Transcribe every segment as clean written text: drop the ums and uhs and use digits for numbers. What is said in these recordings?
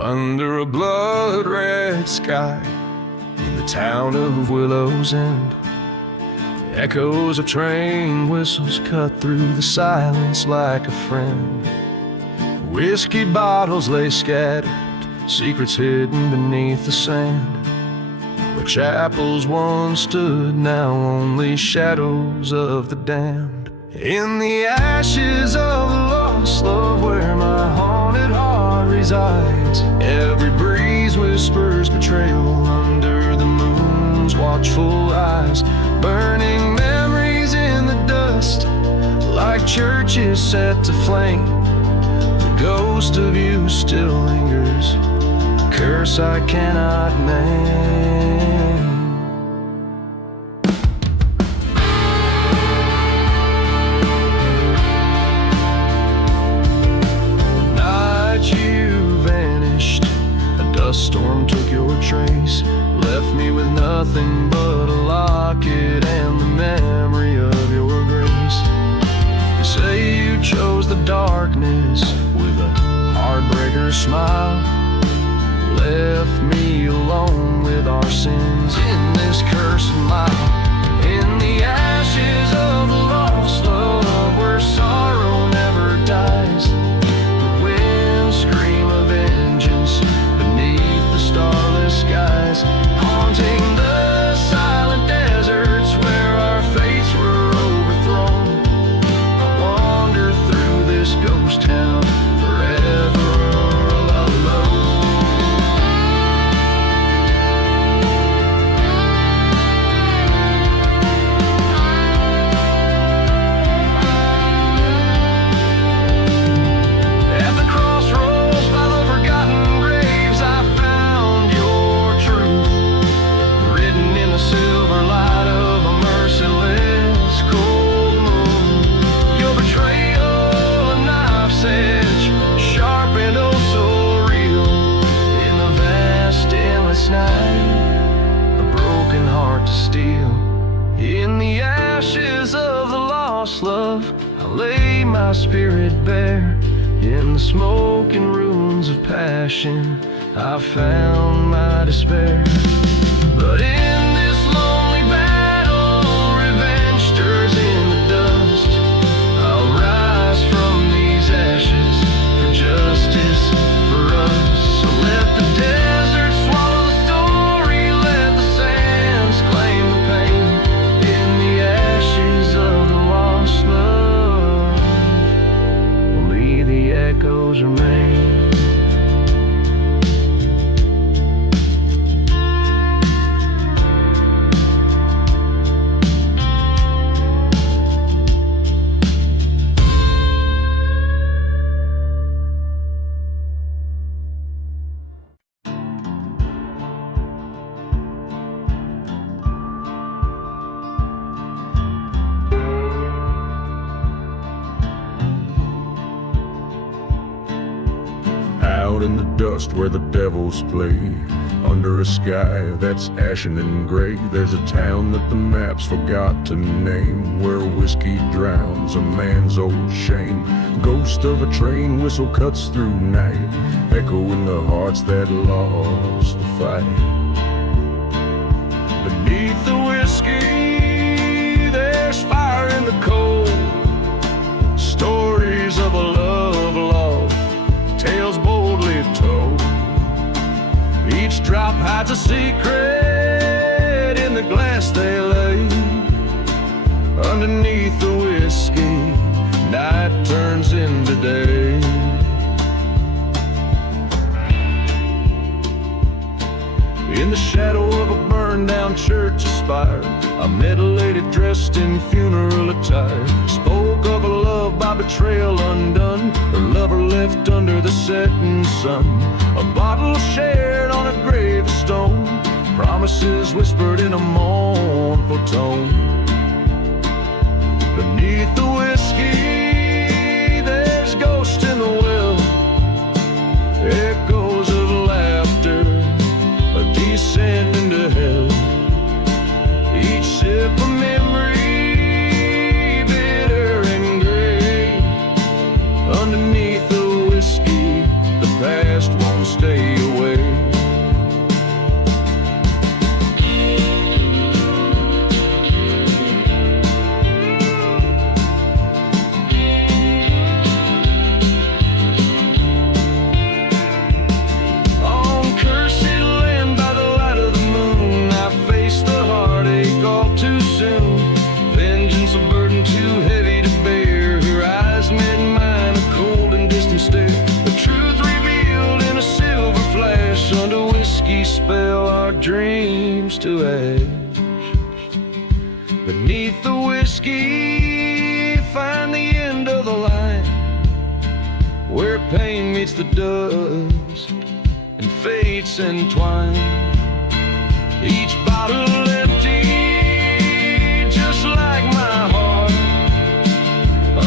under a blood-red sky in the town of Willow's End. Echoes of train whistles cut through the silence like a friend. Whiskey bottles lay scattered, secrets hidden beneath the sand. Where chapels once stood, now only shadows of the damned. In the ashes of a lost love, where my haunted heart resides, every breeze whispers betrayal under the moon's watchful eyes. Burning memories in the dust, like churches set to flame. The ghost of you still lingers, a curse I cannot name. A storm took your trace, left me with nothing but a locket and the memory of your grace. You say you chose the darkness with a heartbreaker smile, left me alone with our sins in this cursed mile. In the ashes of a lost love, where sorrow never dies, the winds scream of vengeance beneath the starless skies, haunting the silent deserts where our fates were overthrown. I wander through this ghost town forever alone. At the crossroads by the forgotten graves, I found your truth, written in the silver light of a merciless cold moon. Your betrayal, a knife's edge, sharp and oh so real. In the vast endless night, a broken heart to steal. In the ashes of the lost love, I lay my spirit bare. In the smoke and ruins of passion, I found my despair. But in this lonely battle, revenge stirs in the dust. I'll rise from these ashes for justice, for us. So let the desert swallow the story, let the sands claim the pain. In the ashes of the lost love, only the echoes remain. Out in the dust where the devils play, under a sky that's ashen and gray, there's a town that the maps forgot to name, where whiskey drowns a man's old shame. Ghost of a train whistle cuts through night, echoing the hearts that lost the fight. Beneath the whiskey, there's fire in the cold. Stories of a love lost, tales boldly told. Each drop hides a secret in the glass they lay. Underneath the whiskey, night turns into day. In the shadow of a burned down church spire, a middle lady dressed in funeral attire spoke of a love by betrayal undone, her lover left under the setting sun. A bottle shared on a gravestone, promises whispered in a mournful tone. Beneath the whiskey, there's ghosts in the well, echoes of laughter, a descent into hell. Each sip a memory, bitter and gray. Underneath the whiskey, the past won't stay to ash. Beneath the whiskey, find the end of the line, where pain meets the dust and fates entwine. Each bottle empty, just like my heart,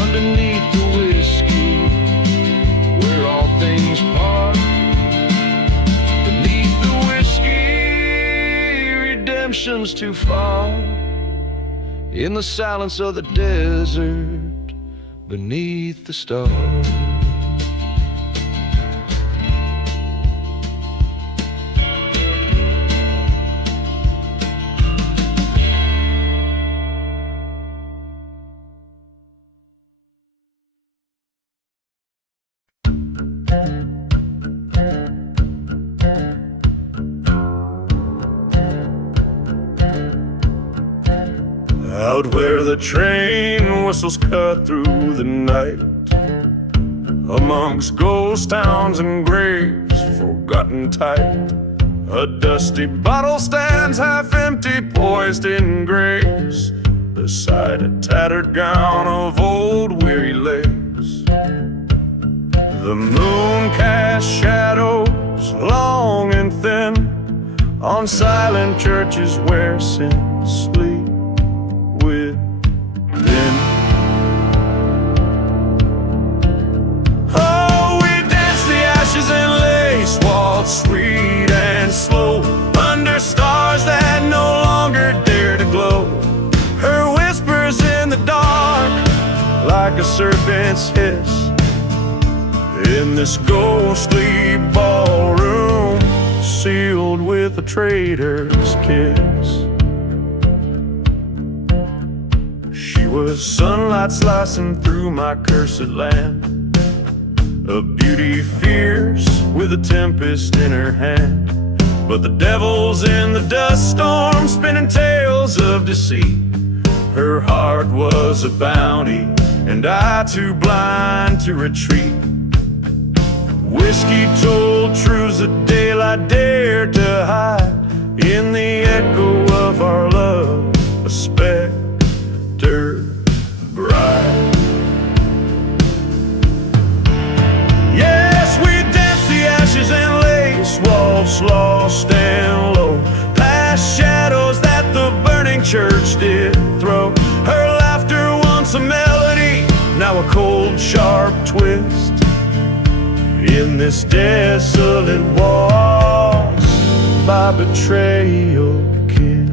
underneath the whiskey, where all things part. Beneath the whiskey, redemption's too far. In the silence of the desert, beneath the stars. Out where the train whistles cut through the night, amongst ghost towns and graves forgotten tight, a dusty bottle stands half empty, poised in grace, beside a tattered gown of old weary lace. The moon casts shadows long and thin on silent churches where sin sleeps within. Oh, we dance the ashes and lace, waltz sweet and slow, under stars that no longer dare to glow. Her whispers in the dark, like a serpent's hiss, in this ghostly ballroom, sealed with a traitor's kiss. She was sunlight slicing through my cursed land, a beauty fierce with a tempest in her hand. But the devil's in the dust storm, spinning tales of deceit. Her heart was a bounty, and I too blind to retreat. Whiskey told truths that daylight dared to hide, in the echo of our love, a specter bride. Yes, we danced the ashes and lace, waltz lost and low, past shadows that the burning church did throw. Her laughter once a melody, now a cold sharp twist, in this desolate waltz, by betrayal kissed.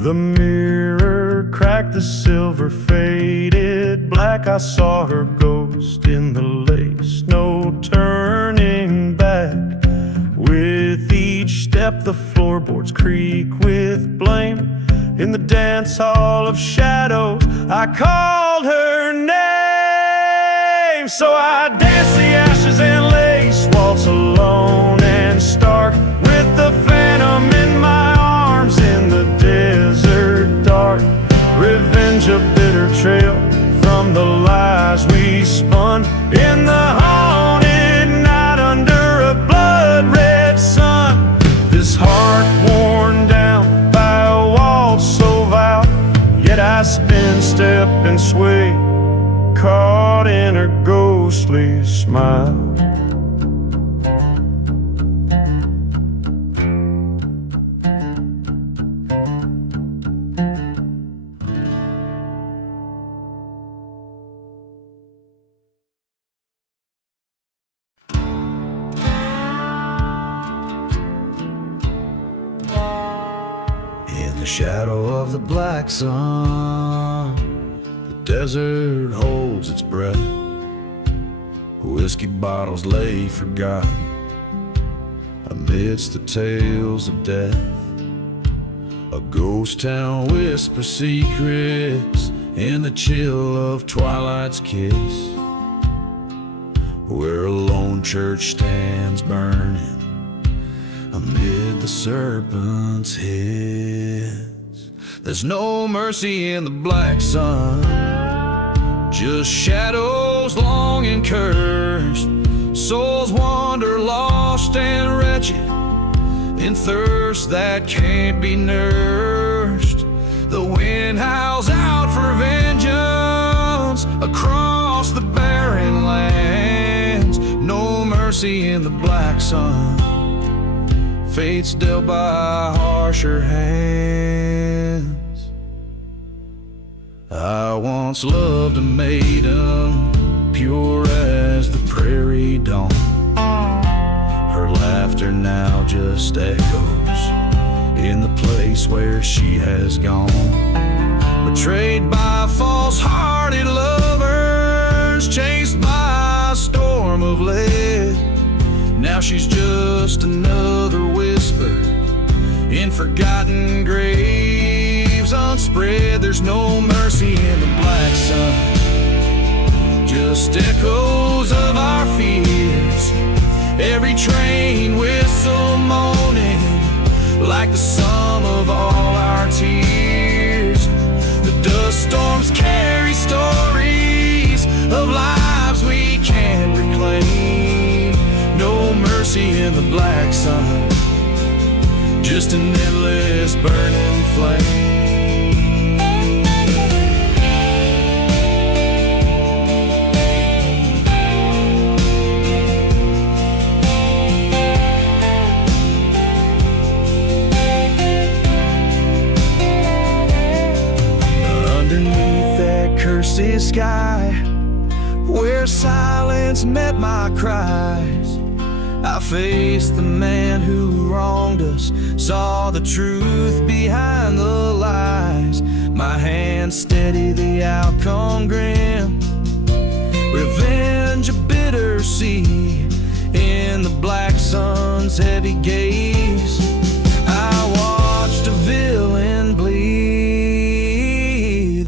The mirror cracked, the silver faded black. I saw her ghost in the lace, no turning back. With each step the floorboards creak with blame. In the dance hall of shadows I called her name. So I danced the ashes and lace, waltz alone and stark, with the phantom in my arms in the desert dark. Revenge a bitter trail from the lies we spun, in the haunted night under a blood-red sun. This heart worn down by a waltz so vile, yet I spin, step and sway, caught in her ghostly smile. In the shadow of the black sun, the desert holds its breath. Whiskey bottles lay forgotten amidst the tales of death. A ghost town whispers secrets in the chill of twilight's kiss, where a lone church stands burning amid the serpent's hiss. There's no mercy in the black sun, just shadows long and cursed. Souls wander lost and wretched in thirst that can't be nursed. The wind howls out for vengeance across the barren lands. No mercy in the black sun, fate's dealt by harsher hands. I once loved a maiden, pure as the prairie dawn. Her laughter now just echoes in the place where she has gone. Betrayed by false-hearted lovers, chased by a storm of lead. Now she's just another whisper in forgotten graves unspread. There's no mercy in the black sun, just echoes of our fears. Every train whistle moaning like the sum of all our tears. The dust storms carry stories of lives we can't reclaim. No mercy in the black sun, just an endless burning flame. Cursed sky, where silence met my cries, I faced the man who wronged us, saw the truth behind the lies. My hand steady, the outcome grim, revenge a bitter sea in the black sun's heavy gaze. I watched a villain bleed.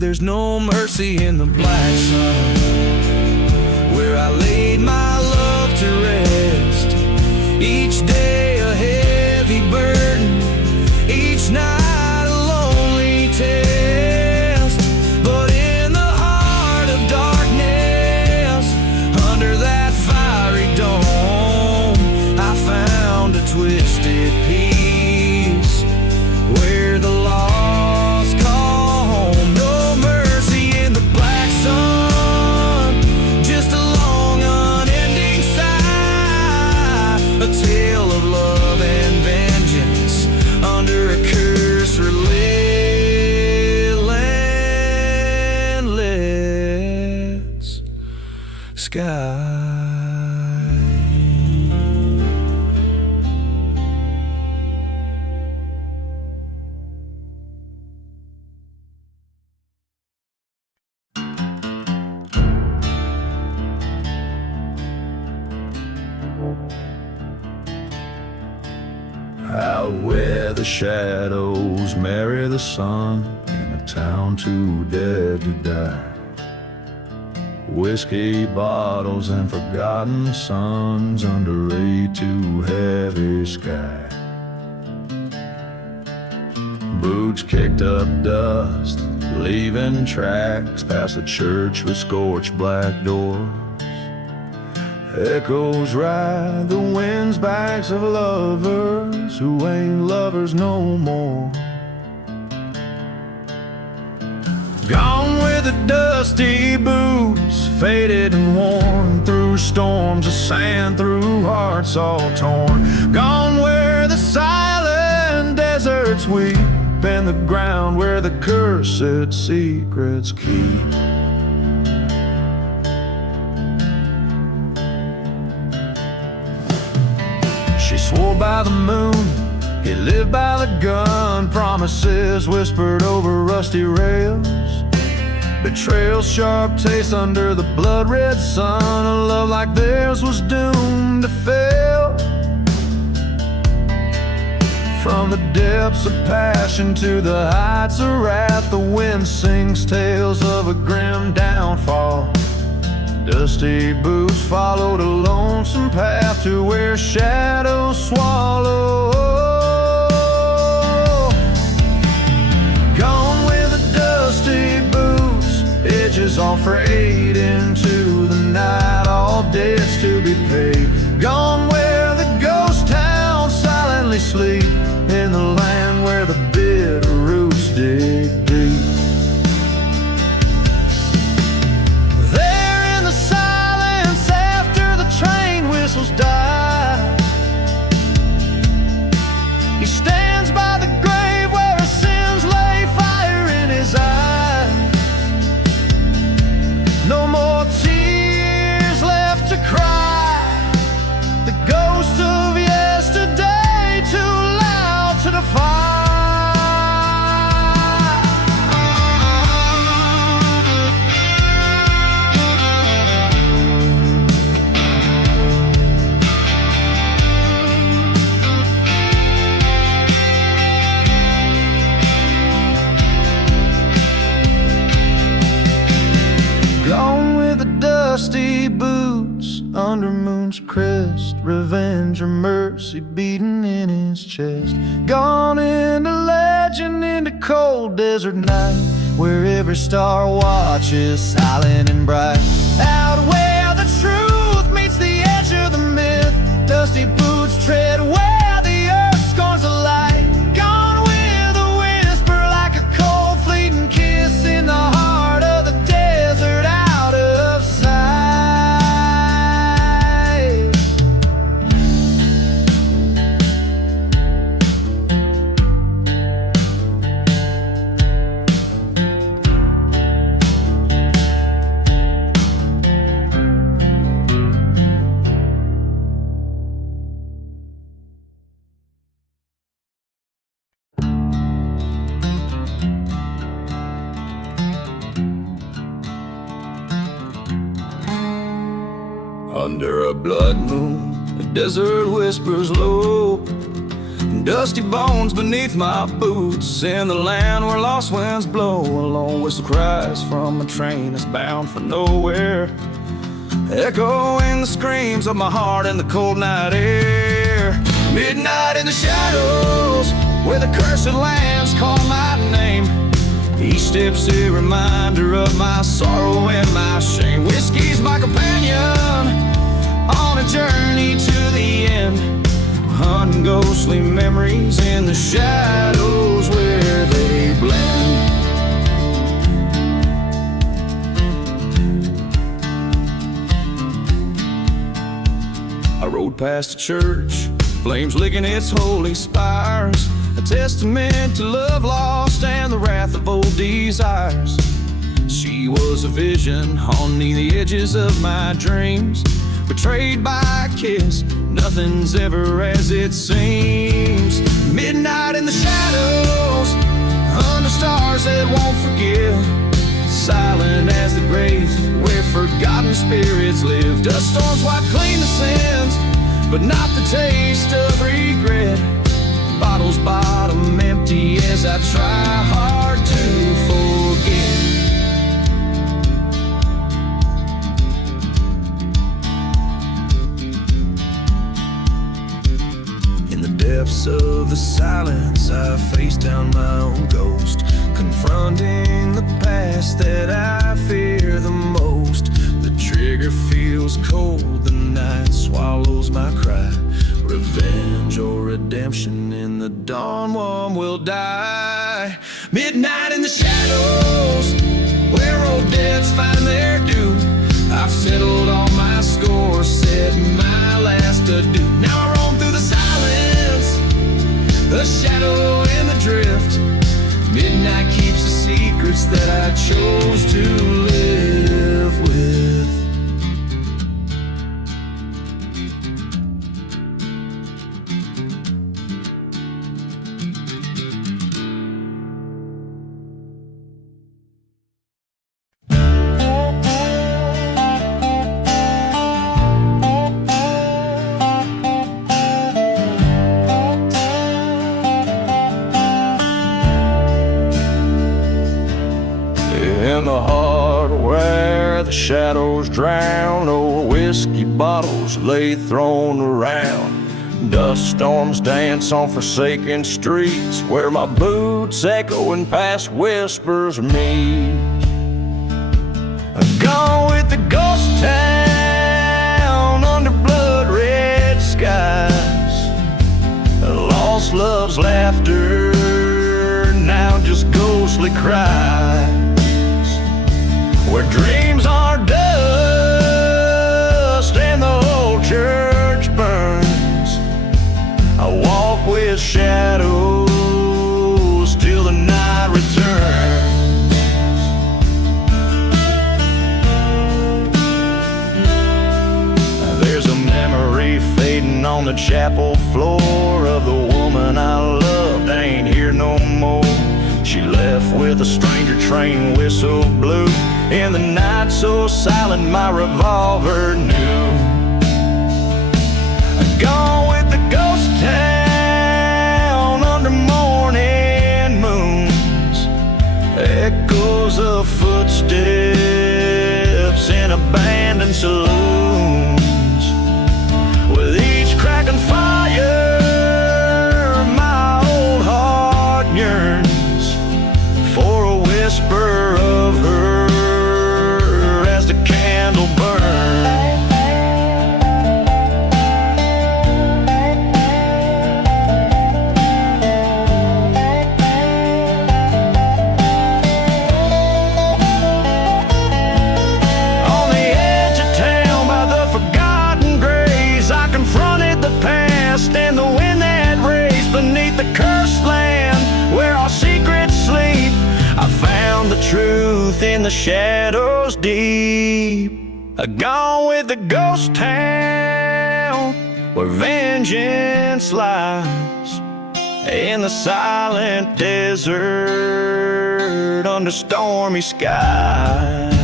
There's no mercy in the black sun, where I laid my love to rest. Each day a heavy burden, each night a lonely test. But in the heart of darkness, under that fiery dome, I found a twisted peace where the lost call home. No mercy in the black sun, just a long unending sigh, a tale of love and vengeance under a curse relentless sky. Out where the shadows marry the sun, in a town too dead to die. Whiskey bottles and forgotten suns under a too heavy sky. Boots kicked up dust, leaving tracks past the church with scorched black doors. Echoes ride the wind's backs of lovers who ain't lovers no more. Gone with the dusty boots, faded and worn through storms of sand, through hearts all torn. Gone where the silent deserts weep, and the ground where the cursed secrets keep. She swore by the moon, he lived by the gun. Promises whispered over rusty rails, betrayal's sharp taste under the blood-red sun. A love like theirs was doomed to fail. From the depths of passion to the heights of wrath, the wind sings tales of a grim downfall. Dusty boots followed a lonesome path to where shadows swallow. Gone with the dusty boots, edges all frayed into the night, all debts to be paid. Gone where the ghost town the dusty boots under moon's crest, revenge or mercy beating in his chest. Gone into legend, into cold desert night, where every star watches silent and bright. Out where the truth meets the edge of the myth, dusty boots tread where the earth scorns the light. Gone with a whisper like a cold fleeting kiss in the heart of the desert, out of sight. Under a blood moon, the desert whispers low, dusty bones beneath my boots, in the land where lost winds blow. A lone whistle cries from a train that's bound for nowhere, echoing the screams of my heart in the cold night air. Midnight in the shadows, where the cursed lands call my name. Each step's a reminder of my sorrow and my shame. Whiskey's my companion on a journey to the end, hunting ghostly memories in the shadows where they blend. I rode past a church, flames licking its holy spires, a testament to love lost and the wrath of old desires. She was a vision haunting the edges of my dreams, betrayed by a kiss, nothing's ever as it seems. Midnight in the shadows, under stars that won't forgive, silent as the graves where forgotten spirits live. Dust storms wipe clean the sins, but not the taste of regret. Bottle's bottom empty as I try hard to forget. In the depths of the silence, I face down my own ghost, confronting the past that I fear the most. The trigger feels cold, the night swallows my cry. Revenge or redemption, in the dawn one will die. Midnight in the shadows, where old debts find their due. I've settled all my scores, said my last adieu. Now I roam through the silence, a shadow in the drift. Midnight keeps the secrets that I chose to live with. In the heart where the shadows drown, old whiskey bottles lay thrown around. Dust storms dance on forsaken streets, where my boots echo and past whispers meet. Gone with the ghost town under blood red skies, lost love's laughter, now just ghostly cries. Where dreams are dust and the whole church burns, I walk with shadows till the night returns. There's a memory fading on the chapel floor of the woman I loved, ain't here no more. She left with a stranger train whistle blew, in the night so silent my revolver knew. Gone with the ghost town under morning moons, echoes of footsteps nights in abandoned saloons. With each cracking fire, my old heart yearns for a whisper of her as the candle burns. And the wind that raged beneath the cursed land where our secrets sleep, I found the truth in the shadows deep. Gone with the ghost town where vengeance lies, in the silent desert under stormy skies.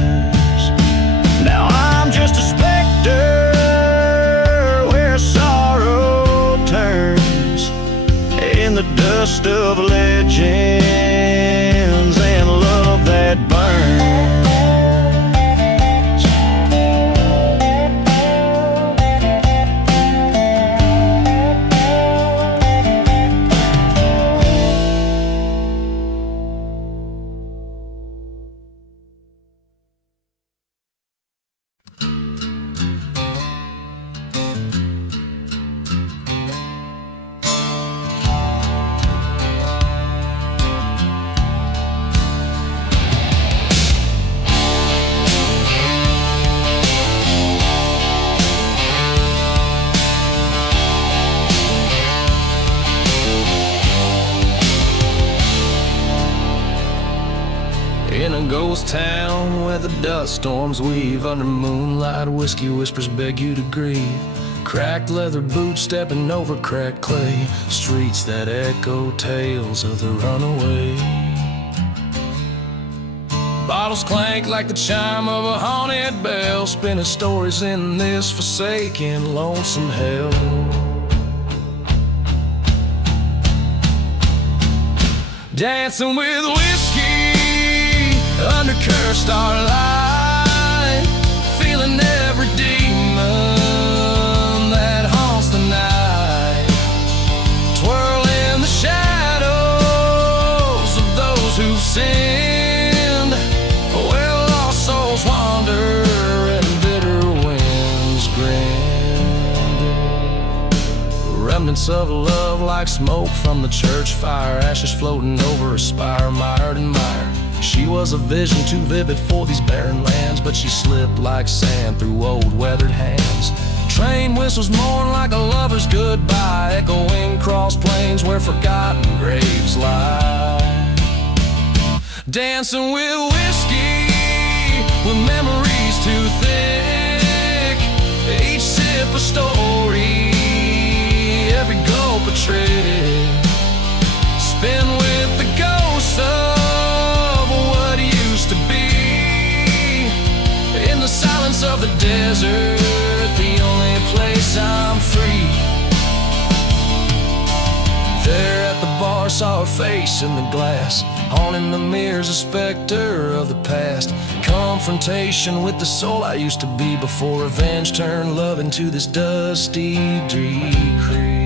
Now I'm just a specter in the dust of legends and love that burns. In a ghost town where the dust storms weave, under moonlight whiskey whispers beg you to grieve. Cracked leather boots stepping over cracked clay, streets that echo tales of the runaway. Bottles clank like the chime of a haunted bell, spinning stories in this forsaken lonesome hell. Dancing with whiskey under cursed starlight, feeling every demon that haunts the night, twirling the shadows of those who've sinned, where lost souls wander and bitter winds grind. Remnants of love like smoke from the church fire, ashes floating over a spire mired in mire. She was a vision too vivid for these barren lands, but she slipped like sand through old weathered hands. Train whistles mourn like a lover's goodbye, echoing cross plains where forgotten graves lie. Dancing with whiskey, with memories too thick, each sip a story, every gulp a trick. Spin with the ghosts of what used to be, in the silence of the desert, the only place I'm free. There at the bar saw her face in the glass, haunting the mirrors, a specter of the past. Confrontation with the soul I used to be, before revenge turned love into this dusty decree.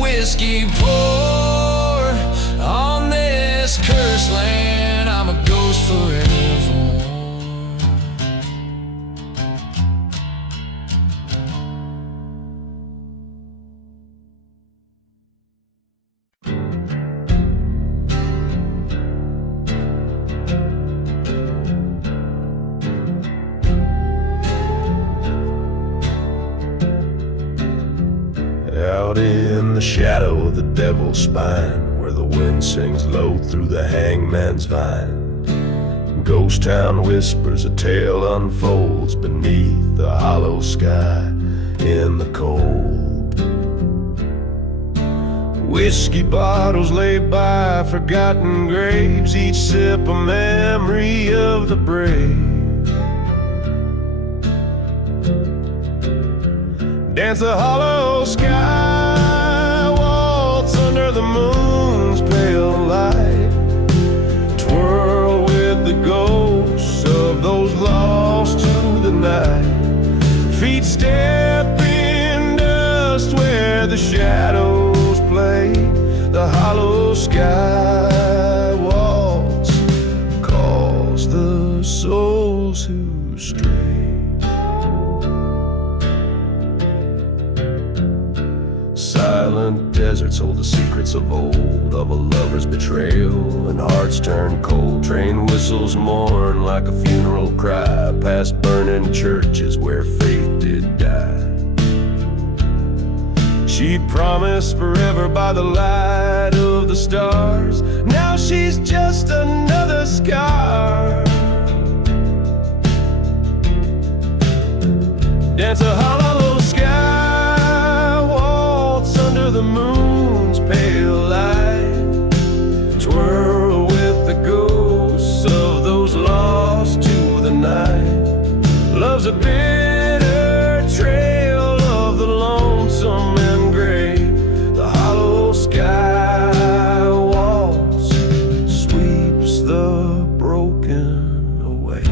Whiskey pour on this cursed land, I'm a ghost forevermore. out in the shadow of the devil's spine, where the wind sings low through the hangman's vine. Ghost town whispers, a tale unfolds beneath the hollow sky in the cold. Whiskey bottles lay by forgotten graves, each sip a memory of the brave. Dance the hollow sky, waltz under the moon's pale light, twirl with the ghosts of those lost to the night. Feet step in dust where the shadows play, the hollow sky waltz calls the souls who stray. Silent deserts hold the secrets of old, of a lover's betrayal and hearts turn cold. Train whistles mourn like a funeral cry past burning churches where faith did die. She promised forever by the light of the stars, now she's just another scar. Dance a hollow sky, waltz under the moon's pale light, twirl with the ghosts of those lost to the night. Love's a bitter trail of the lonesome and gray, the hollow sky waltz sweeps the broken away.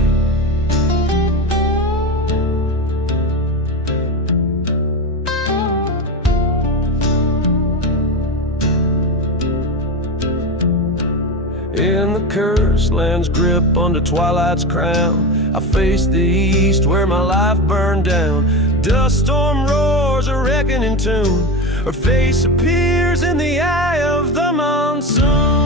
In the cursed land's grip under twilight's crown, I face the east where my life burned down. Dust storm roars a reckoning tune, her face appears in the eye of the monsoon.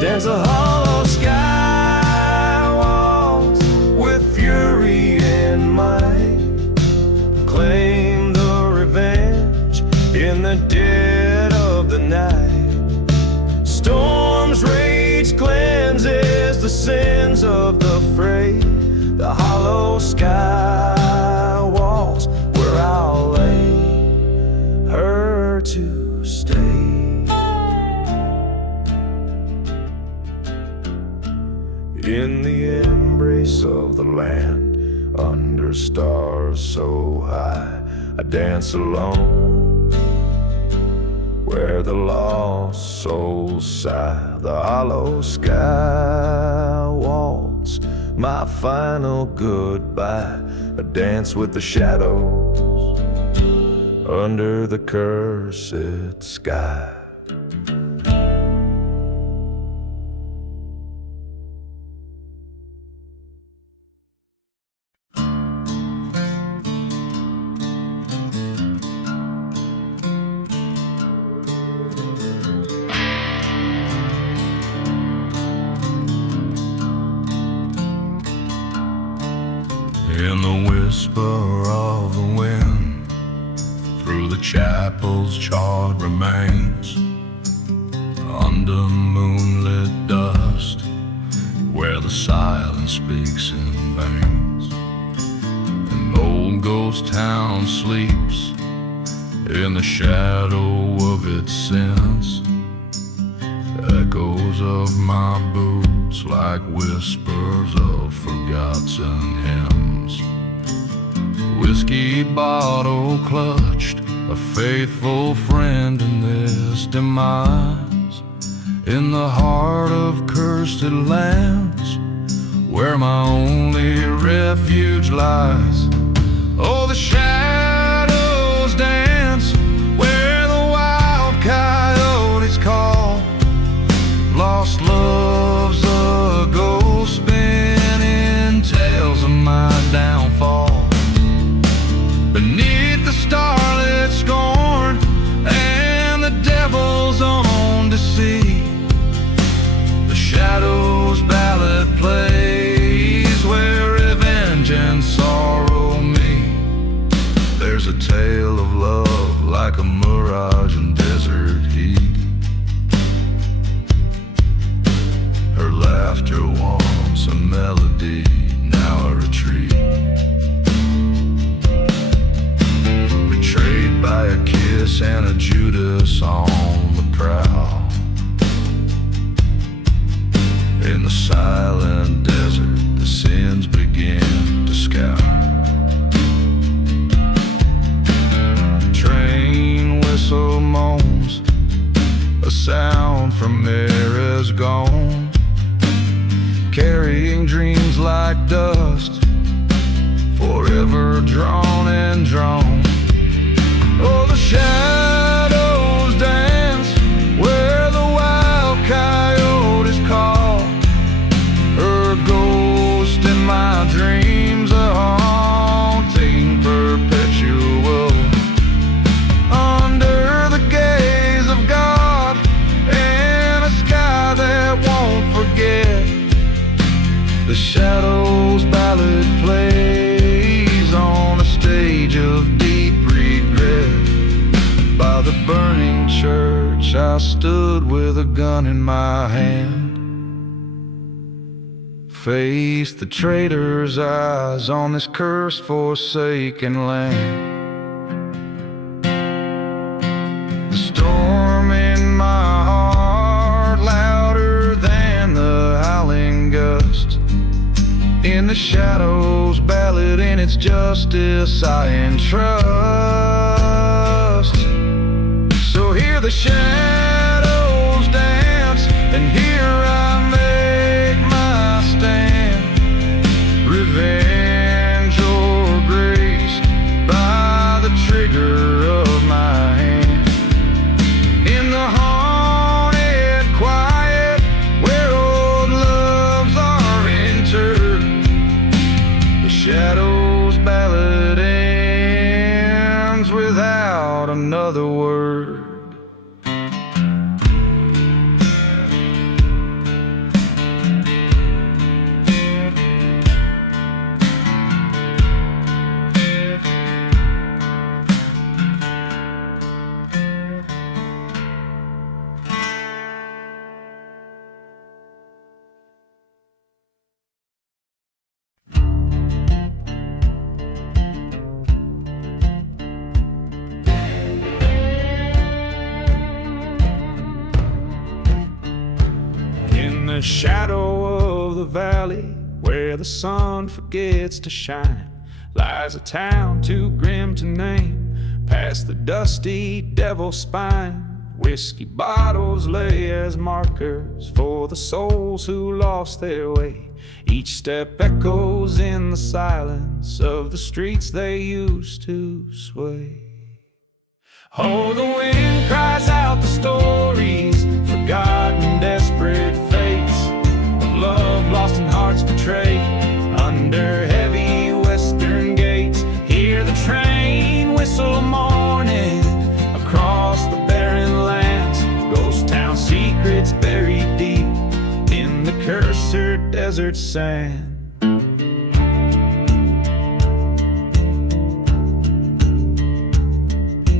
There's a hollow sky waltz with fury in might, claim the revenge in the dead of the night. Storms rage, cleanses the sins of the fray, the hollow sky waltz where I'll lay her to stay. In the embrace of the land, under stars so high, I dance alone where the lost souls sigh. The hollow sky waltz, my final goodbye. I dance with the shadows under the cursed sky. In the whisper of the wind, through the chapel's charred remains, under moonlit dust, where the silence speaks in veins. An old ghost town sleeps in the shadow of its sins. Echoes of my boots like whispers of forgotten hymns. Whiskey bottle clutched, a faithful friend in this demise. In the heart of cursed lands, where my only refuge lies. Oh, the shadows dance where the wild coyotes call. Lost love's a ghost spin sound from there is gone, carrying dreams like dust, forever drawn and drawn. Oh, the shadows dance where the wild coyotes call. Her ghost in my dreams, a haunting perpetual. Under the gaze of God and a sky that won't forget, the shadows ballad plays on a stage of deep regret. By the burning church I stood with a gun in my hand, faced the traitor's eyes on this cursed forsaken land. The storm in my heart louder than the howling gust. In the shadows ballad, in its justice I entrust. So hear the shadows dance, and here I make my stand. Revenge or grace by the trigger of my hand. In the haunted quiet where old loves are interred, the shadows ballad ends without another word. In the shadow of the valley where the sun forgets to shine, lies a town too grim to name, past the dusty devil's spine. Whiskey bottles lay as markers for the souls who lost their way. Each step echoes in the silence of the streets they used to sway. Oh, the wind cries out the stories, forgotten desperate fates of love lost and hearts betrayed under heavy western gates. Hear the train whistle morning across the barren lands, ghost town secrets buried deep in the cursed desert sand.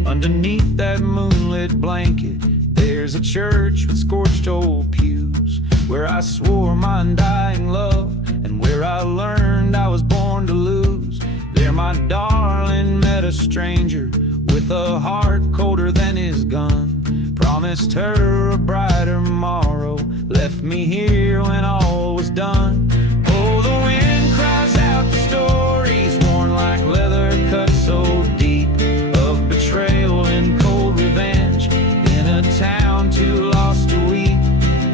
Underneath that moonlit blanket, there's a church with scorched old pews, where I swore my undying love, and where I learned I was born to lose. There my darling met a stranger with a heart colder than his gun. Promised her a brighter morrow, left me here when all was done. Oh, the wind cries out the stories, worn like leather, cut so deep, of betrayal and cold revenge in a town too lost to weep.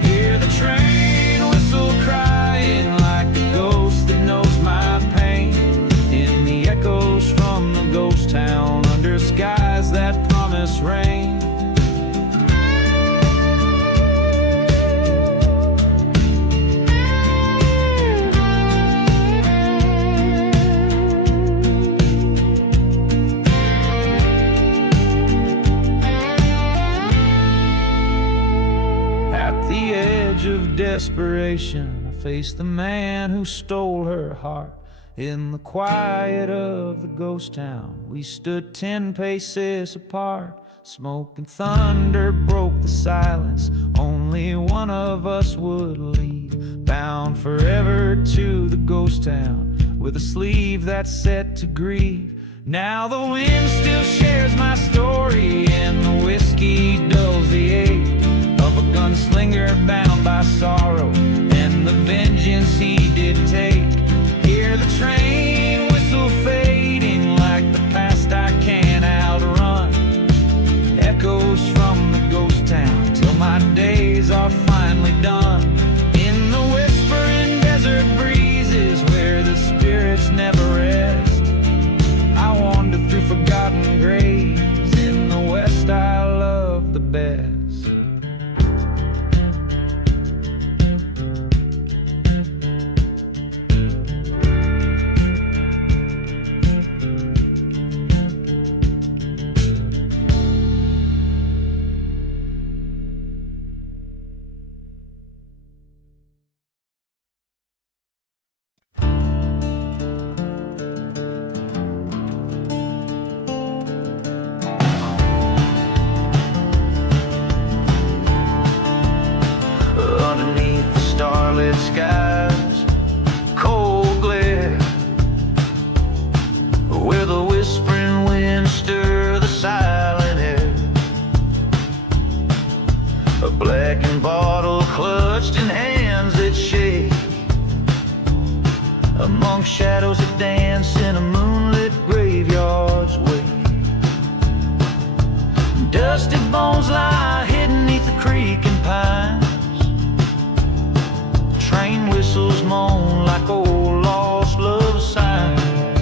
Hear the train whistle crying like a ghost that knows my pain, in the echoes from the ghost town under skies that promise rain. Of desperation, I faced the man who stole her heart. In the quiet of the ghost town, we stood 10 paces apart. Smoke and thunder broke the silence, only one of us would leave, bound forever to the ghost town with a sleeve that's set to grieve. Now the wind still shares my story, and the whiskey dulls the ache of a gunslinger bound by sorrow and the vengeance he did take. Hear the train whistle fading like the past I can't outrun, echoes from the ghost town till my days bottle clutched in hands that shake. Among shadows that dance in a moonlit graveyard's wake. Dusty bones lie hidden neath the creek and pines. Train whistles moan like old lost love signs.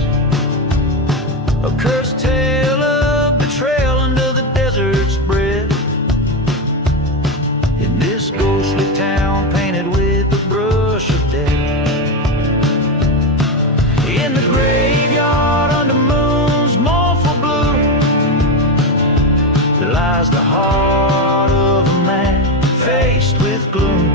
A cursed tale of betrayal under the desert's breath. In this ghostly town painted with the brush of death. In the graveyard under moon's mournful blue lies the heart of a man faced with gloom.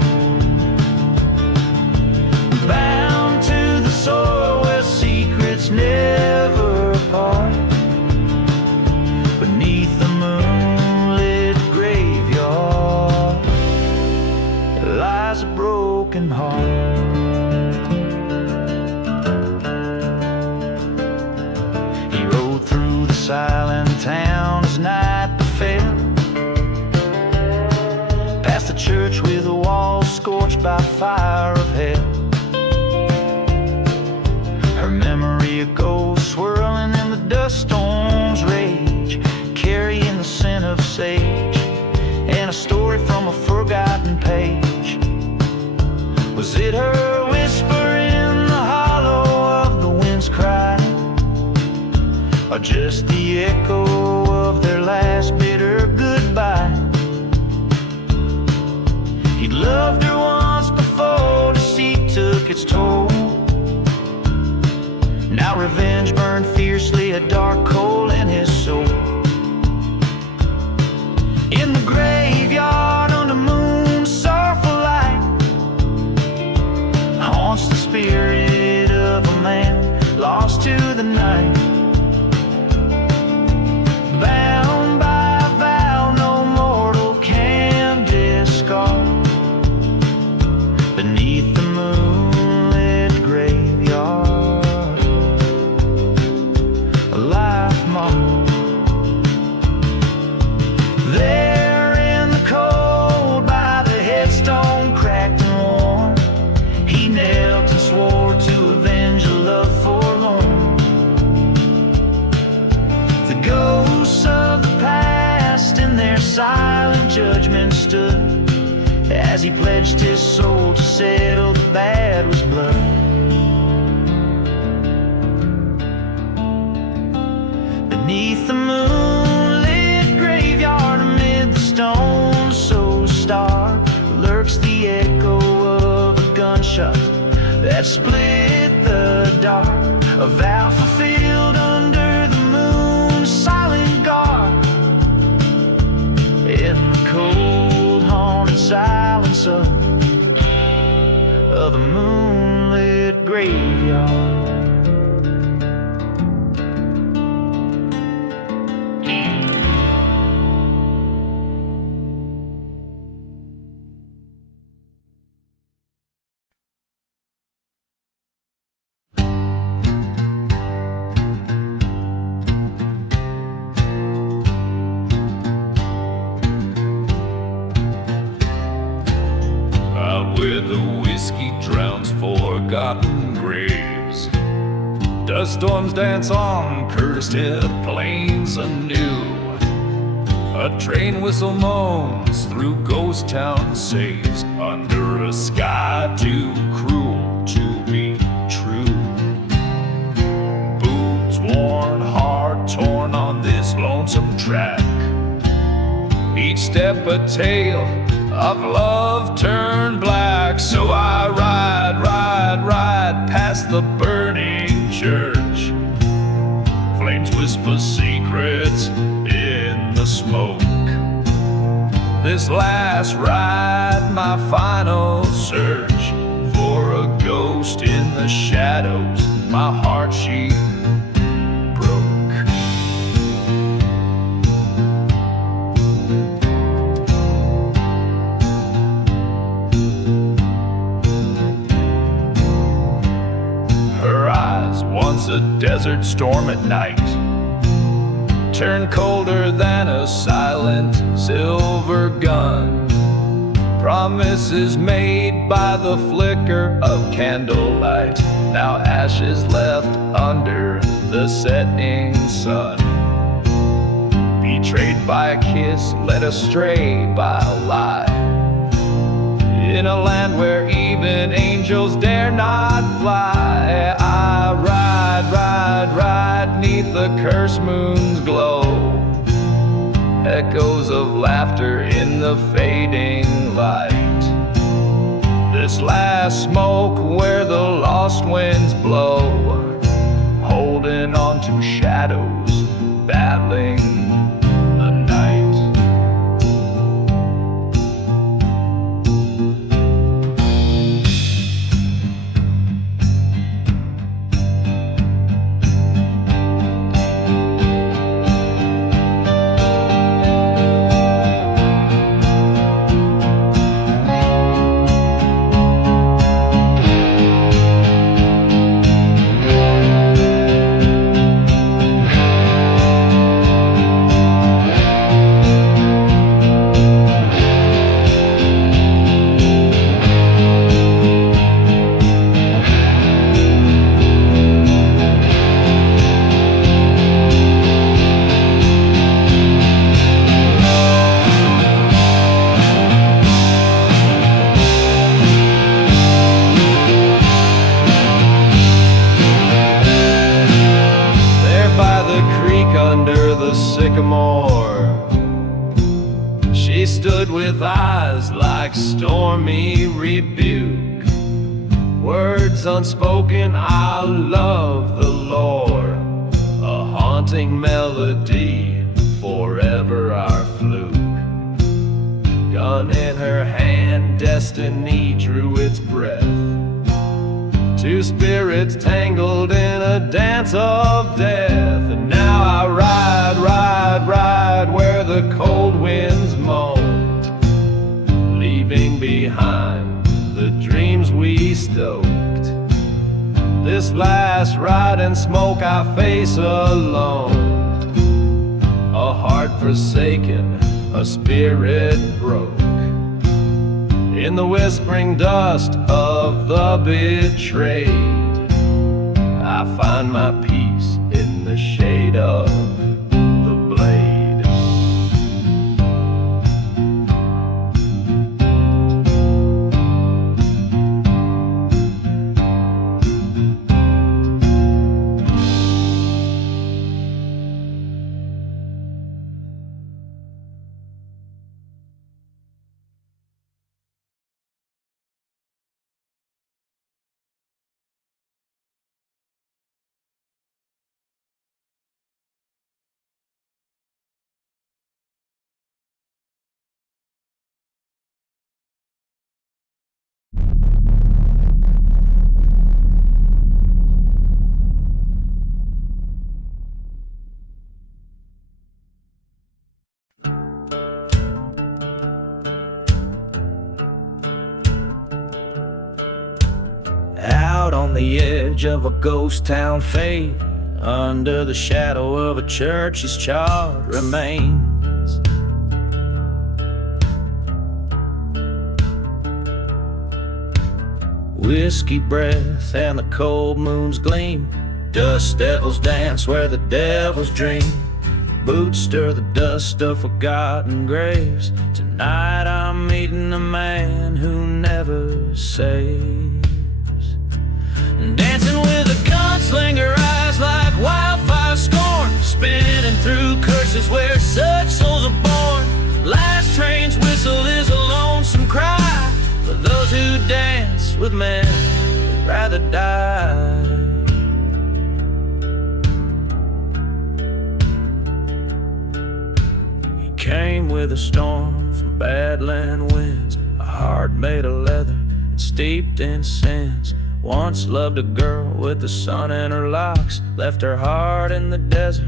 Bound to the soil where secrets never part. Beneath the moonlit graveyard lies a broken heart. He rode through the silent town as night befell, past the church with the walls scorched by fire of hell. Her memory a ghost swirling in the dust storm's rage, carrying the scent of sage and a story from a forgotten page. Was it her whisper in the hollow of the wind's cry, or just the echo of their last bitter goodbye? He'd loved her once before, deceit took its toll. Now revenge burned fiercely, a dark coal in his soul. In the graveyard under moon's sorrowful light haunts the spirit of a man lost to the night. Bound by a vow no mortal can discard. Beneath the moonlit graveyard, a life marked. There in the cold by the headstone cracked and worn, he knelt and swore to avenge a love forlorn. The ghosts of the past in their silent judgment stood as he pledged his soul to settle the bad was blood. Beneath the moonlit graveyard amid the stones so stark lurks the echo of a gunshot that split the dark. A vow fulfilled under the moon's silent guard. In the cold haunted silence of the moonlit graveyard. Where the whiskey drowns forgotten graves, dust storms dance on cursed hip plains anew. A train whistle moans through ghost town saves under a sky too cruel to be true. Boots worn, heart torn on this lonesome track, each step a tale of love turned black. So I ride past the burning church. Flames whisper secrets in the smoke. This last ride, my final search for a ghost in the shadows. My heart she broke. A desert storm at night turn colder than a silent silver gun. Promises made by the flicker of candlelight, now ashes left under the setting sun. Betrayed by a kiss, led astray by a lie, in a land where even angels dare not fly. I ride, ride, ride 'neath the cursed moon's glow, echoes of laughter in the fading light. This last smoke where the lost winds blow, holding on to shadows, battling the night. She stood with eyes like stormy rebuke, words unspoken, I love the Lord, a haunting melody, forever our fluke. Gun in her hand, destiny drew its breath, two spirits tangled in a dance of death. And now I ride, ride, ride where the cold winds moan, leaving behind the dreams we stoked. This last ride and smoke I face alone, a heart forsaken, a spirit broke. In the whispering dust of the betrayed, I find my peace in the shade of the blade. Out on the edge of a ghost town fade, under the shadow of a church's charred remains, whiskey breath and the cold moon's gleam, dust devils dance where the devils dream. Boots stir the dust of forgotten graves. Tonight I'm meeting a man who never saves. Dancing with a gunslinger, eyes like wildfire scorn, spinning through curses where such souls are born. Last train's whistle is a lonesome cry for those who dance with men who'd rather die. He came with a storm from badland winds, a heart made of leather and steeped in sins. Once loved a girl with the sun in her locks, left her heart in the desert,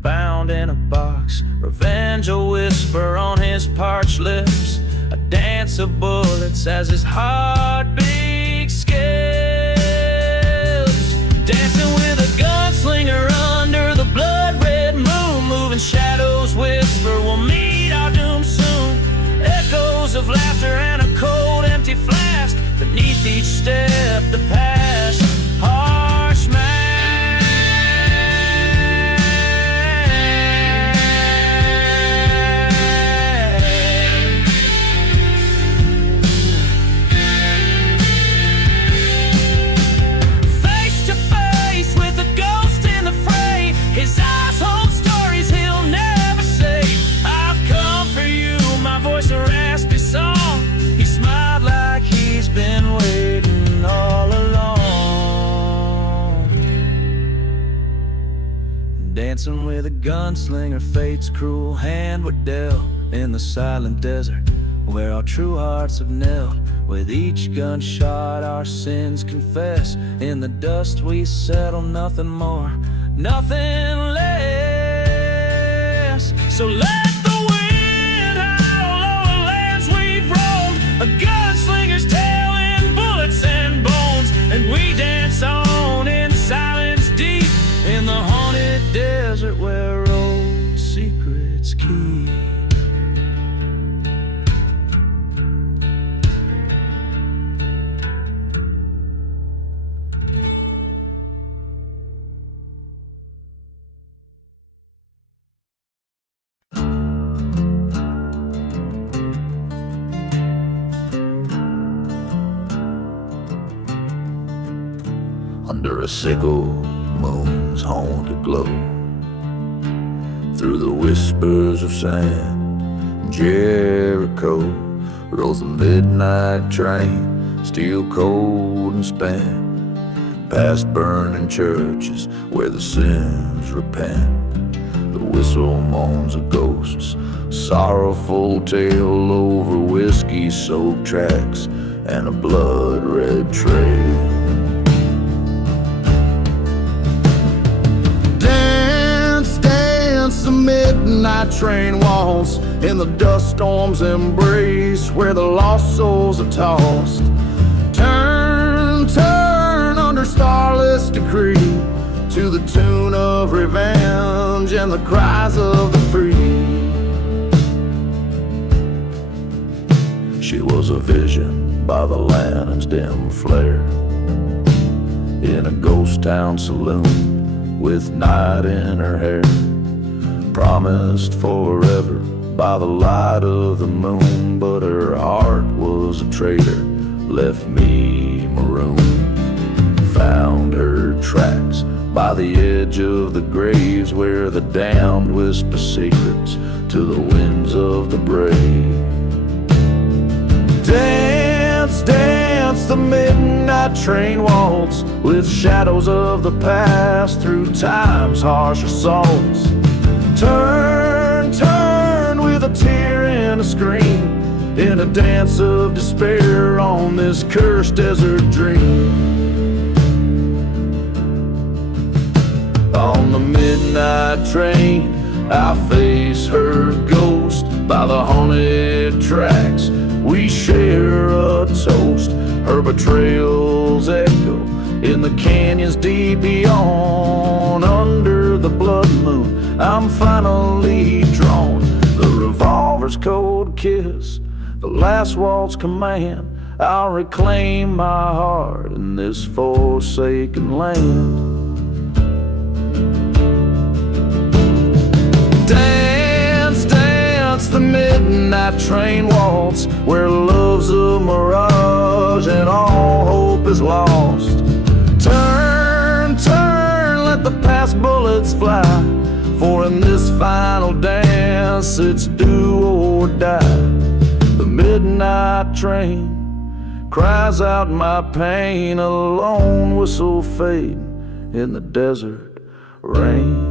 bound in a box. Revenge a whisper on his parched lips, a dance of bullets as his heartbeat skips. Dancing with a gunslinger under the blood-red moon, moving shadows whisper we'll meet our doom soon. Echoes of laughter and a cold each step the past harsh man. Face to face with a ghost in the fray, his eyes hold stories he'll never say. I've come for you, my voice a raspy song. He smiled like he's been waiting all along. Dancing with a gunslinger, fate's cruel hand were dealt in the silent desert where our true hearts have knelt. With each gunshot our sins confess. In the dust we settle, nothing more, nothing less. So let the wind howl over lands we've roamed, a gunslinger's tale in bullets and bones. And we dance on in silence deep, in the haunted desert where old secrets keep. Under a sickle moon's haunted glow, through the whispers of sand, Jericho rolls the midnight train, steel cold and spent, past burning churches where the sins repent. The whistle moans of ghosts, sorrowful tale over whiskey-soaked tracks and a blood-red trail. The midnight train walls in the dust storm's embrace where the lost souls are tossed. Turn, turn under starless decree to the tune of revenge and the cries of the free. She was a vision by the lantern's dim flare in a ghost town saloon with night in her hair. Promised forever by the light of the moon, but her heart was a traitor, left me marooned. Found her tracks by the edge of the graves where the damned whisper secrets to the winds of the brave. Dance, dance the midnight train waltz with shadows of the past through time's harsh assaults. Turn, turn with a tear and a scream in a dance of despair on this cursed desert dream. On the midnight train I face her ghost by the haunted tracks. We share a toast, her betrayals echo in the canyons deep beyond. Under the blood moon I'm finally drawn. The revolver's cold kiss, the last waltz command. I'll reclaim my heart in this forsaken land. Dance, dance the midnight train waltz where love's a mirage and all hope is lost. Turn, turn, let the past bullets fly, for in this final dance it's do or die. The midnight train cries out my pain, a lone whistle fading in the desert rain.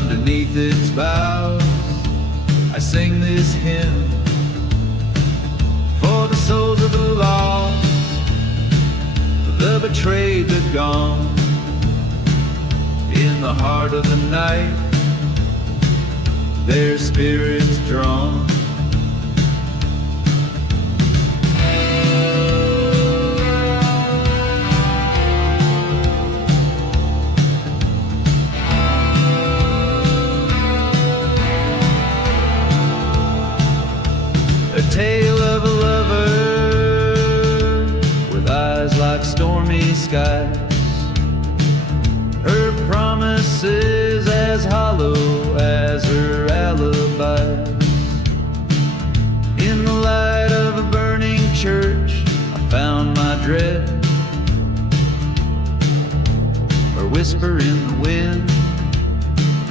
Underneath its boughs, I sing this hymn for the souls of the lost, the betrayed, the gone. In the heart of the night, their spirits drawn. A tale of a lover with eyes like stormy skies, her promises as hollow as her alibis. In the light of a burning church, I found my dread, or whisper in the wind,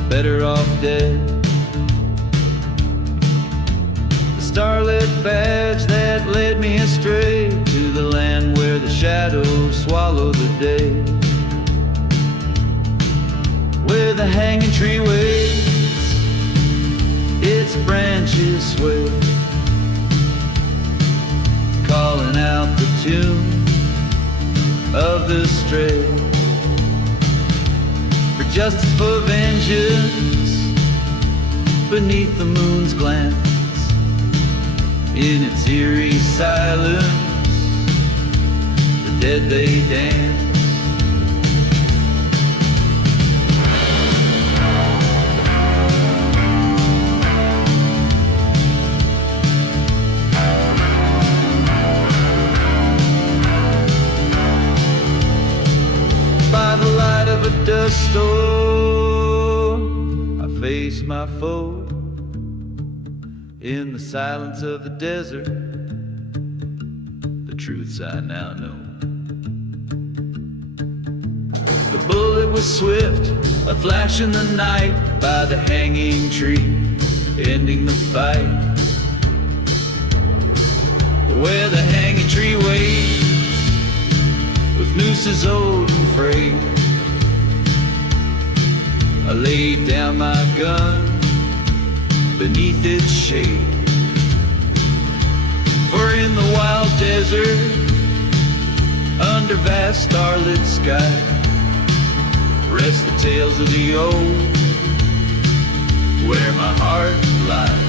better off dead. Starlit badge that led me astray to the land where the shadows swallow the day, where the hanging tree waves, its branches sway, calling out the tune of the stray, for justice, for vengeance, beneath the moon's glance. In its eerie silence, the dead they dance. By the light of a dust storm, I face my foe. In the silence of the desert, the truths I now know. The bullet was swift, a flash in the night by the hanging tree, ending the fight. Where the hanging tree waits, with nooses old and frayed, I laid down my gun beneath its shade. For in the wild desert, under vast starlit sky, rest the tales of the old, where my heart lies.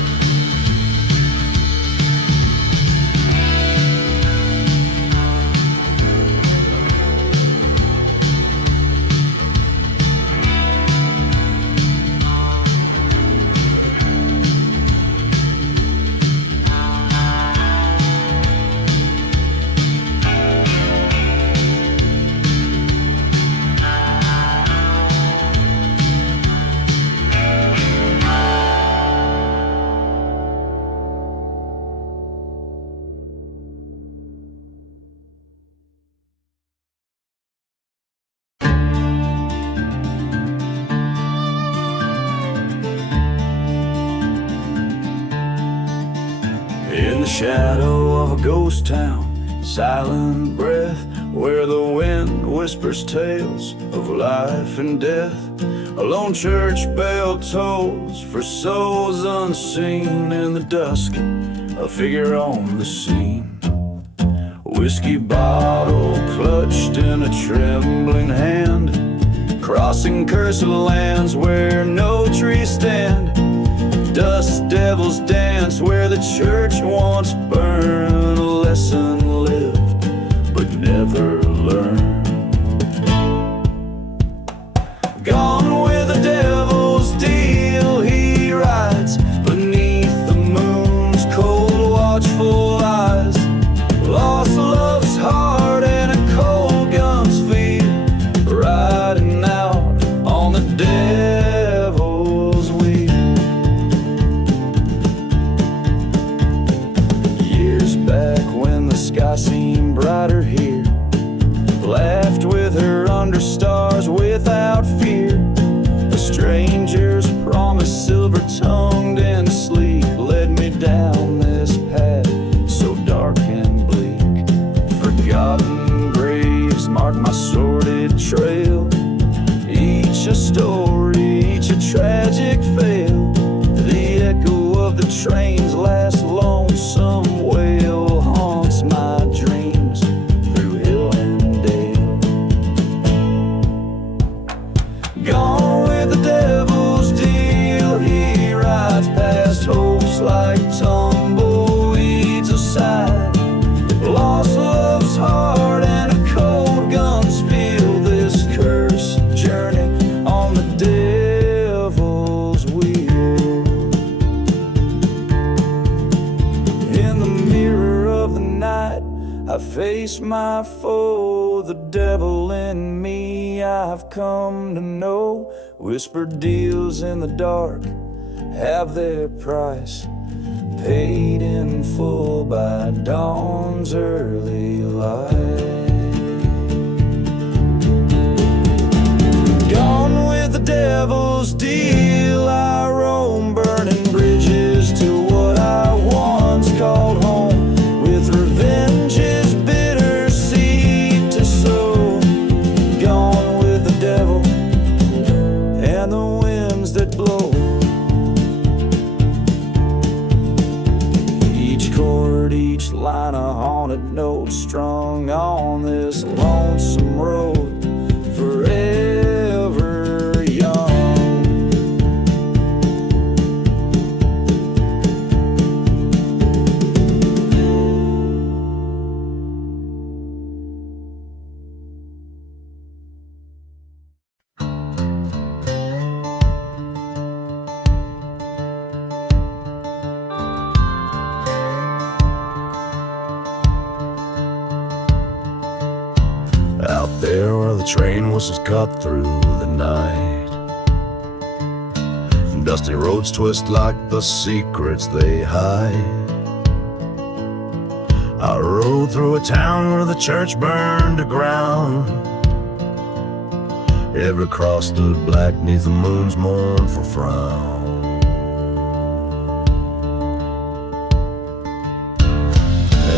In the shadow of a ghost town, silent breath, where the wind whispers tales of life and death. A lone church bell tolls for souls unseen. In the dusk, a figure on the scene, whiskey bottle clutched in a trembling hand, crossing cursed lands where no trees stand. Dust devils dance where the church once burned. A lesson lived but never learned. Gone with the devil's deal, he rides beneath the moon's cold watchful eyes. Lost love's heart and a cold gun's feel, riding out on the devil's wheel. tragic fail. The echo of the train's last lonesome wail haunts my dreams through hill and dale. Gone with the devil's deal, he rides past hopes like tumbleweeds aside. Lost love's heart and a cold gun's feel this cursed journey on the devil's wheel. In the mirror of the night, I face my foe, the devil in me I've come to know. Whispered deals in the dark have their price, paid in full by dawn's early light. Gone with the devil's deal, I roam burning bridges to what I once called home, with revenge's bitter seed to sow. Gone with the devil and the winds that blow. Each chord, each line a haunted note strung on this lonesome road, forever young. Out there where the train whistles cut through the night, dusty roads twist like the secrets they hide. I rode through a town where the church burned to ground. Every cross stood black neath the moon's mournful frown.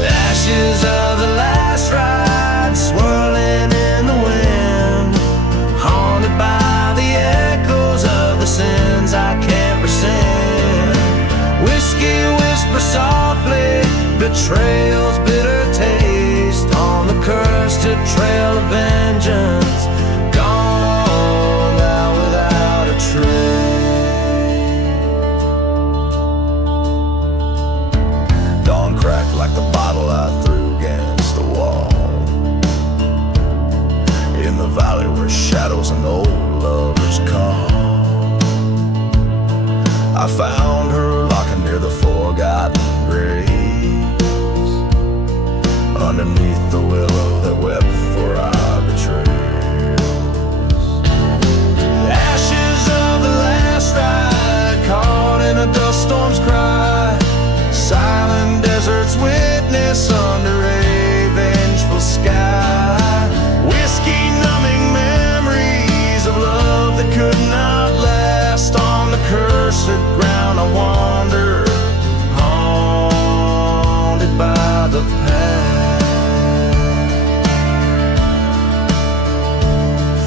Ashes of the last ride swirling in the wind, haunted by the echoes of the sins I can't rescind. Whiskey whispers softly, betrayal's bitter taste on the cursed trail of vengeance, gone out without a trace. Dawn cracked like the bottle I threw against the wall, in the valley where shadows and old lovers call. I found her locking near the forgotten graves, underneath the willow that wept for our betrayals. Ashes of the last ride caught in a dust storm's cry, silent desert's witness under a vengeful sky. Whiskey numbing memories of love that could not last. On the cursed ground I wander, haunted by the past.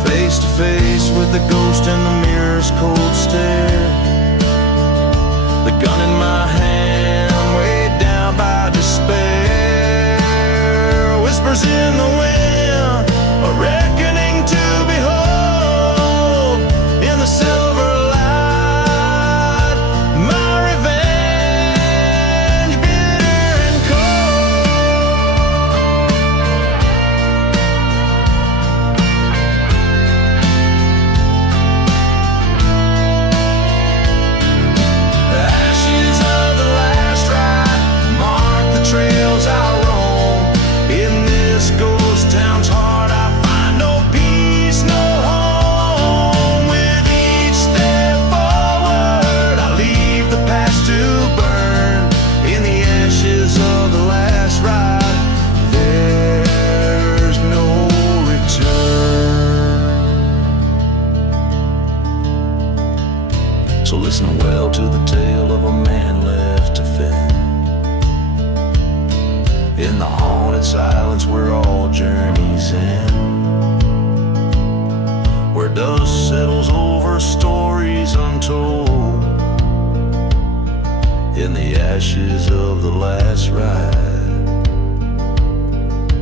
Face to face with the ghost in the mirror's cold stare, the gun in my hand weighed down by despair. Whispers in the wind, a reckoning to behold. In the silver light, my revenge, bitter and ashes of the last ride mark the trails I roam. In this ghost town's heart I find no peace, no home. With each step forward I leave the past to burn. In the ashes of the last ride there's no return. So listen well to the tale of a man left to fend, in the haunted silence where all journeys end. where dust settles over stories untold. In the ashes of the last ride,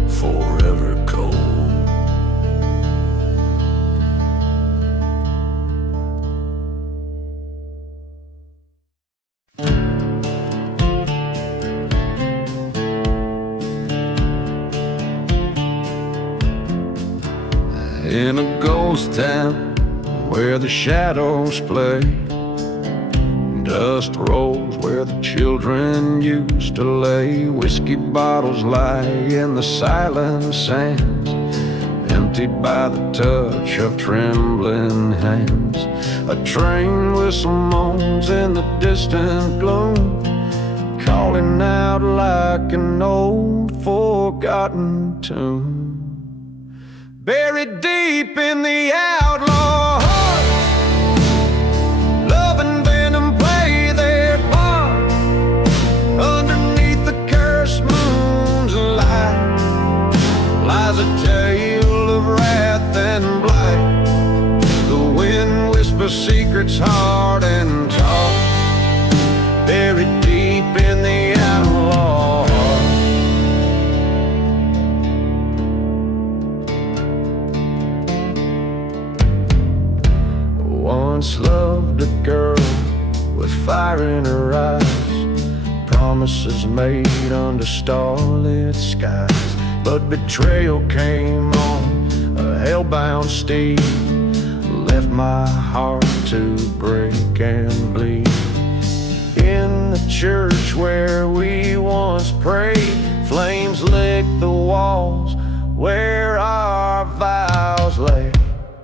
forever cold. In a ghost town where the shadows play, dust rolls where the children used to lay. Whiskey bottles lie in the silent sands, emptied by the touch of trembling hands. A train whistle moans in the distant gloom, calling out like an old forgotten tune. Buried deep in the outlaw heart, love and venom play their part. Underneath the cursed moon's light lies a tale of wrath and blight. The wind whispers secrets hard and tall, buried deep in the outlaw heart. Once loved a girl with fire in her eyes, promises made under starlit skies. But betrayal came on a hellbound steed, left my heart to break and bleed. In the church where we once prayed, flames licked the walls where our vows lay.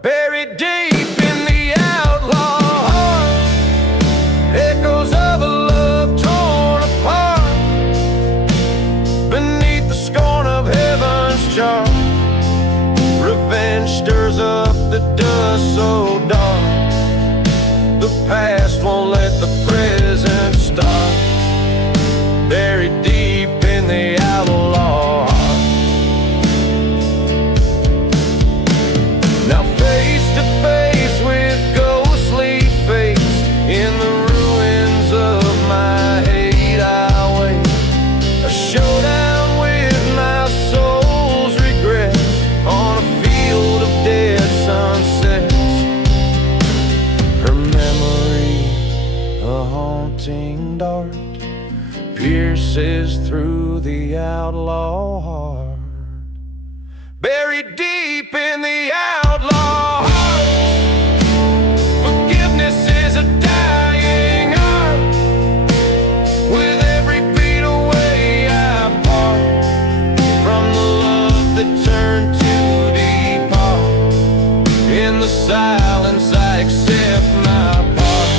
Buried deep in the outlaw heart, echoes of a love torn apart. Beneath the scorn of heaven's charm, revenge stirs up the dust so dark. The past won't let the present stop, buried deep in the outlaw heart. Now face to face with ghostly fates, in the ruins of my hate I wait. A showdown with my soul's regrets, on a field of dead sunsets. Her memory, a haunting dart, pierces through the outlaw heart. Buried deep in the outlaw heart, forgiveness is a dying art. With every beat away I part from the love that turned to depart. In the silence I accept my part,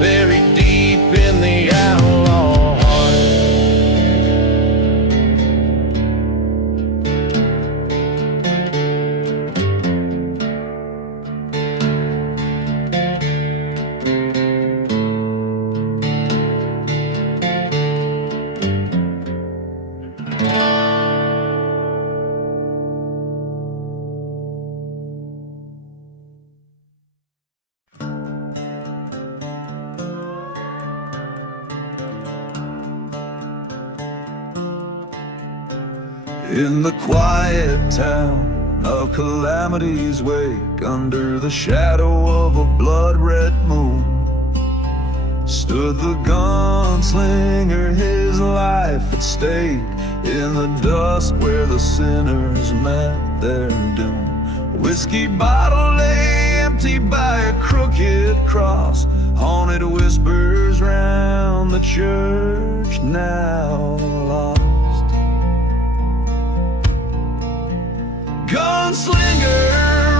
buried deep in the outlaw heart. In the quiet town of calamity's wake, under the shadow of a blood-red moon, stood the gunslinger, his life at stake. In the dust where the sinners met their doom, whiskey bottle lay empty by a crooked cross. Haunted whispers round the church, now lost. Gunslinger,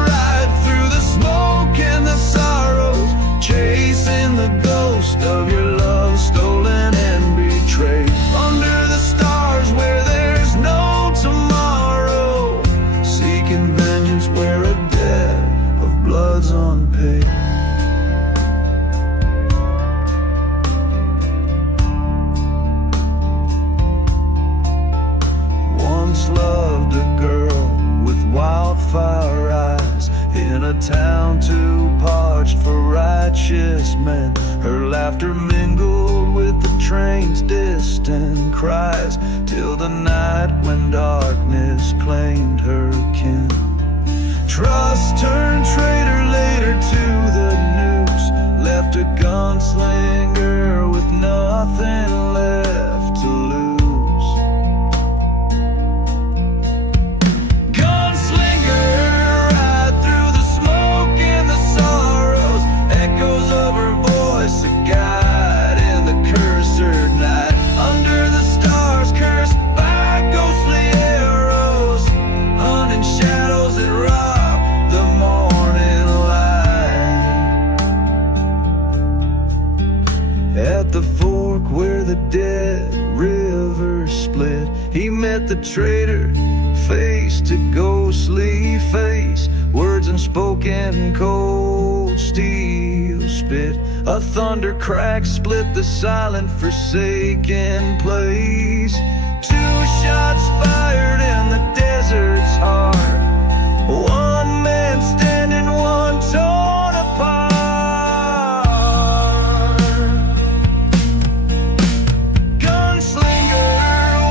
ride through the smoke and the sorrows, chasing the ghost of your love stolen and betrayed. Under the stars where there's no tomorrow, seeking vengeance where a debt of blood's unpaid. Once loved a girl with wildfire eyes, in precious men. Her laughter mingled with the train's distant cries, till the night when darkness claimed her kin. Trust turned traitor later to the noose, left a gunslinger with nothing left to lose. Gunslinger, ride through the smoke and the sorrows, echoes of her voice, a guide in the cursed night. Under the stars, cursed by ghostly arrows, hunting shadows that rob the morning light. At the fork where the dead river split, he met the traitor face to ghostly face. Words unspoken, cold steel spit. A thunder crack split the silent forsaken place. Two shots fired in the desert's heart, one man standing, one torn apart. Gunslinger,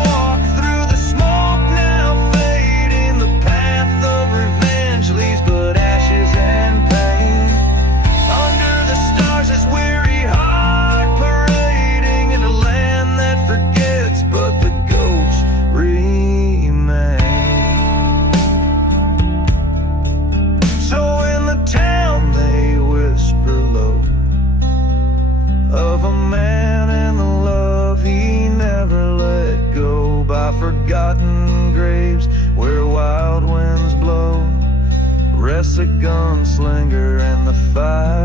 walk through the smoke, now fading. The path of revenge leaves but ashes and pain. Under the stars, his weary heart parading in a land that forgets, but the ghosts remain. So in the town they whisper low of a man and the love he never let go, by forgotten graves where wild winds blow. Rests a gunslinger and the fire